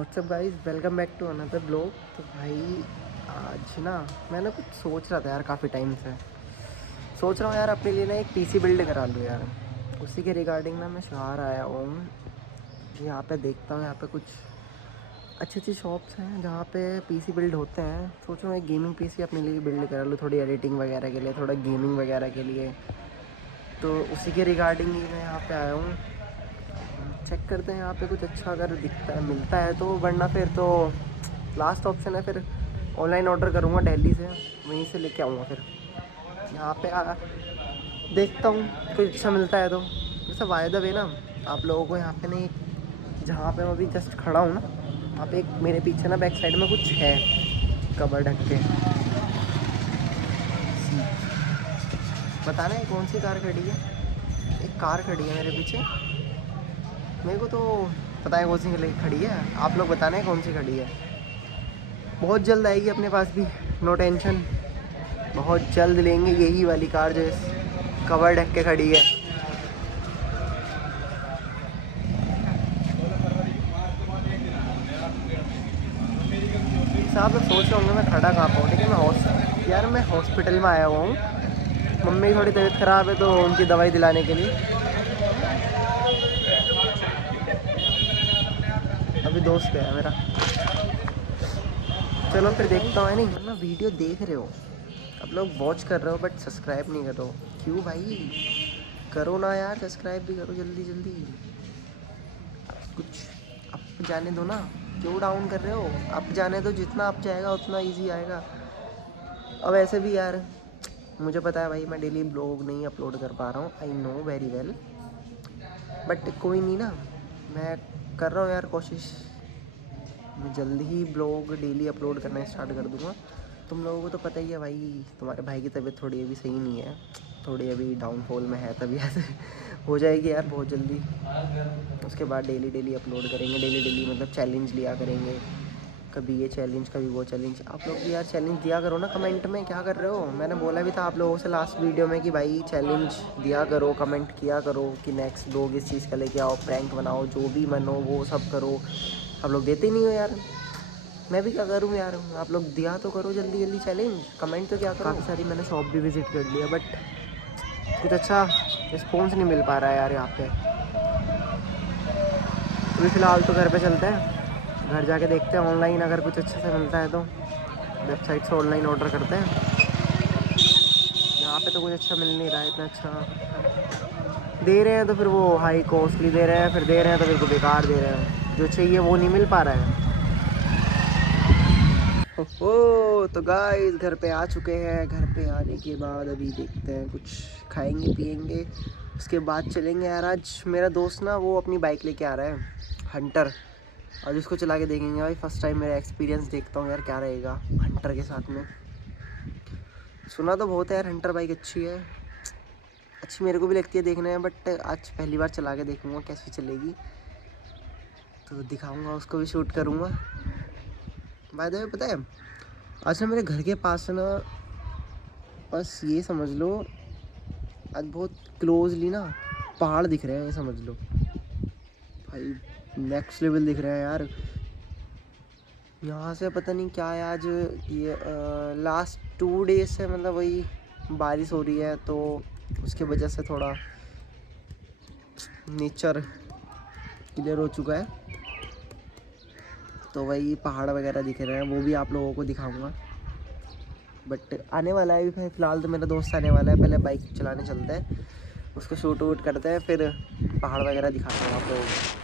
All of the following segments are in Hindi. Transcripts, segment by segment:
WhatsApp guys, welcome back to another blog. तो भाई आज ना मैं ना कुछ सोच रहा था यार, काफ़ी टाइम से सोच रहा हूँ यार अपने लिए ना एक पीसी बिल्ड करा लूँ यार। उसी के रिगार्डिंग ना मैं शहर आया हुआ हूँ। यहाँ पे देखता हूँ, यहाँ पे कुछ अच्छी अच्छी शॉप्स हैं जहाँ पे पीसी बिल्ड होते हैं। सोच रहा हूँ एक गेमिंग पीसी अपने लिए बिल्ड करा लूँ, थोड़ी एडिटिंग वगैरह के लिए, थोड़ा गेमिंग वगैरह के लिए। तो उसी के रिगार्डिंग ही मैं यहाँ पे आया हूँ। चेक करते हैं यहाँ पे कुछ अच्छा अगर दिखता है, मिलता है तो, वरना फिर तो लास्ट ऑप्शन है फिर ऑनलाइन ऑर्डर करूँगा दिल्ली से, वहीं से लेके आऊँगा। फिर यहाँ पे देखता हूँ कुछ अच्छा मिलता है तो। वैसे वायदा वे ना आप लोगों को यहाँ पे नहीं, जहाँ पे मैं अभी जस्ट खड़ा हूँ ना, वहाँ पे एक मेरे पीछे ना बैक साइड में कुछ है कवर ढक के। बताना है कौन सी कार खड़ी है? एक कार खड़ी है मेरे पीछे, मेरे को तो पता है कौन सी खड़ी है। आप लोग बताना है कौन सी खड़ी है। बहुत जल्द आएगी अपने पास भी, नो टेंशन। बहुत जल्द लेंगे यही वाली कार जो इस कवर ढक के खड़ी है। साहब लोग सोच रहे होंगे मैं खड़ा कहाँ पर हूँ, लेकिन मैं हॉस्पिटल में आया हुआ हूँ। मम्मी की थोड़ी तबीयत ख़राब है तो उनकी दवाई दिलाने के लिए। अभी दोस्त गया मेरा। चलो फिर देखता हूँ। नहीं ना, वीडियो देख रहे हो आप लोग, वॉच कर रहे हो बट सब्सक्राइब नहीं कर रहे हो, क्यों भाई? करो ना यार, सब्सक्राइब भी करो जल्दी जल्दी। कुछ अप जाने दो ना, क्यों डाउन कर रहे हो? अप जाने दो, जितना अप जाएगा उतना इजी आएगा। अब ऐसे भी यार मुझे पता है भाई, मैं डेली ब्लॉग नहीं अपलोड कर पा रहा हूँ, I know very well, but कोई नहीं ना, मैं कर रहा हूँ यार कोशिश। मैं जल्दी ही ब्लॉग डेली अपलोड करना स्टार्ट कर दूँगा। तुम लोगों को तो पता ही है भाई, तुम्हारे भाई की तबीयत थोड़ी अभी सही नहीं है, थोड़ी अभी डाउनफॉल में है तबीयत। हो जाएगी यार बहुत जल्दी। उसके बाद डेली डेली अपलोड करेंगे, डेली डेली मतलब चैलेंज लिया करेंगे, कभी ये चैलेंज कभी वो चैलेंज। आप लोग भी यार चैलेंज दिया करो ना कमेंट में, क्या कर रहे हो? मैंने बोला भी था आप लोगों से लास्ट वीडियो में कि भाई चैलेंज दिया करो, कमेंट किया करो कि नेक्स्ट ब्लॉग इस चीज़ का लेके आओ, प्रैंक बनाओ, जो भी मन हो वो सब करो। आप लोग देते नहीं हो यार, मैं भी क्या करूँ यार? आप लोग दिया तो करो जल्दी जल्दी चैलेंज, कमेंट तो क्या करो। काफ़ी सारी मैंने शॉप भी विज़िट कर लिया बट कुछ अच्छा रिस्पॉन्स नहीं मिल पा रहा है यार यहाँ पे। अभी फ़िलहाल तो घर पे चलते हैं, घर जाके देखते हैं ऑनलाइन अगर कुछ अच्छे से मिलता है तो वेबसाइट से ऑनलाइन ऑर्डर करते हैं। यहाँ पे तो कुछ अच्छा मिल नहीं रहा है, इतना अच्छा दे रहे हैं तो फिर वो हाई कॉस्टली दे रहे हैं, फिर दे रहे हैं तो फिर को बेकार दे रहे हैं, जो चाहिए वो नहीं मिल पा रहा है। ओ तो गाइस घर पे आ चुके हैं। घर पे आने के बाद अभी देखते हैं कुछ खाएंगे पिएंगे, उसके बाद चलेंगे यार। आज मेरा दोस्त ना वो अपनी बाइक लेके आ रहा है, हंटर। आज उसको चला के देखेंगे भाई, फर्स्ट टाइम मेरा एक्सपीरियंस देखता हूँ यार क्या रहेगा हंटर के साथ में। सुना तो बहुत है यार हंटर बाइक अच्छी है, अच्छी मेरे को भी लगती है देखने में, बट आज पहली बार चला के देखूँगा कैसी चलेगी, तो दिखाऊँगा उसको भी, शूट करूँगा। बाय द वे पता है, आज ना मेरे घर के पास ना, बस ये समझ लो आज बहुत क्लोजली ना पहाड़ दिख रहे हैं, ये समझ लो भाई, नेक्स्ट लेवल दिख रहे हैं यार। यहाँ से पता नहीं क्या है आज, ये लास्ट 2 डेज से मतलब वही बारिश हो रही है, तो उसके वजह से थोड़ा नेचर क्लियर हो चुका है, तो वही पहाड़ वगैरह दिख रहे हैं, वो भी आप लोगों को दिखाऊंगा। बट आने वाला है अभी, फ़िलहाल तो मेरा दोस्त आने वाला है, पहले बाइक चलाने चलते हैं, उसको शूट वूट करते हैं, फिर पहाड़ वगैरह दिखाते हैं आप लोगों को।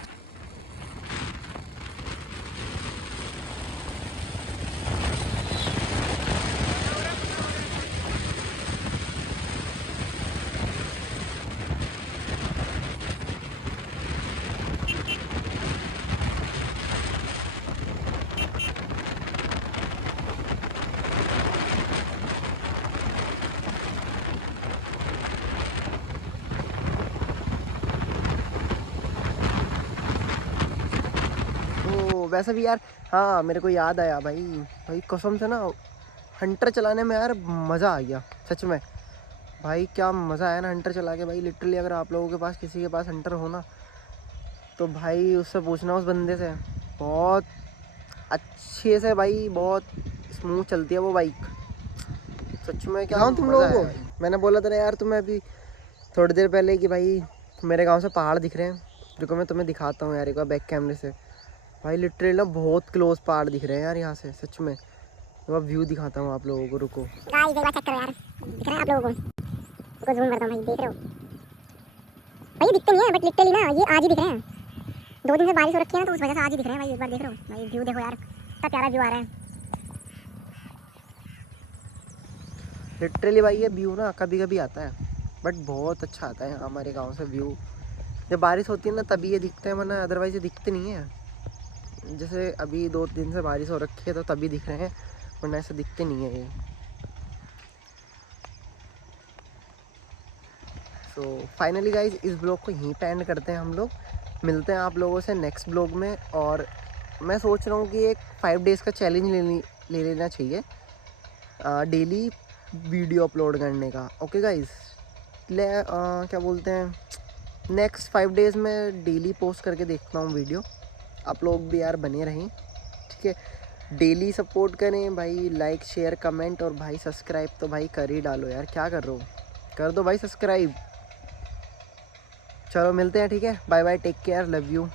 तो वैसे भी यार, हाँ मेरे को याद आया भाई, भाई कसम से ना हंटर चलाने में यार मज़ा आ गया सच में। भाई क्या मज़ा आया ना हंटर चला के भाई, लिटरली अगर आप लोगों के पास किसी के पास हंटर हो ना, तो भाई उससे पूछना उस बंदे से, बहुत अच्छे से भाई, बहुत स्मूथ चलती है वो बाइक। सच में क्या तुम लोगों को, मैंने बोला था ना यार तुम्हें अभी थोड़ी देर पहले कि भाई मेरे गांव से पहाड़ दिख रहे हैं। रुको मैं तुम्हें दिखाता हूँ यार एक बार बैक कैमरे से। भाई लिटरली ना बहुत क्लोज पहाड़ दिख रहे हैं यार यहाँ से, सच में। मैं व्यू दिखाता हूँ आप लोगों को, रुको गाइस एक बार चेक करो यार, दिख रहा है आप लोगों को? रुको जूम करता हूँ भाई, देख रहे हो भाई? दिखते नहीं है बट लिटरली ना ये आज ही दिख रहे हैं। 2 दिन से बारिश हो रखी है ना, तो उस वजह से आज ही दिख रहे हैं भाई। एक बार देख रहे हो भाई? व्यू देखो यार, कितना प्यारा व्यू आ रहा है। लिटरली भाई ये व्यू ना कभी कभी आता है, बट बहुत अच्छा आता है हमारे गांव से व्यू। जब बारिश होती है ना तभी ये दिखते हैं, वरना अदरवाइज ये दिखते नहीं है। जैसे अभी 2 दिन से बारिश हो रखी है तो तभी दिख रहे हैं, वरना ऐसे दिखते नहीं है ये। सो फाइनली गाइज इस ब्लॉग को यहीं पे एंड करते हैं हम लोग। मिलते हैं आप लोगों से नेक्स्ट ब्लॉग में। और मैं सोच रहा हूँ कि एक 5 डेज़ का चैलेंज ले लेना चाहिए, डेली वीडियो अपलोड करने का। ओके गाइज, क्या बोलते हैं, नेक्स्ट 5 डेज़ में डेली पोस्ट करके देखता हूँ वीडियो। आप लोग भी यार बने रहें, ठीक है? डेली सपोर्ट करें भाई, लाइक शेयर कमेंट, और भाई सब्सक्राइब तो भाई कर ही डालो यार, क्या कर रहे हो, कर दो भाई सब्सक्राइब। चलो मिलते हैं, ठीक है? Bye bye, take care, love you.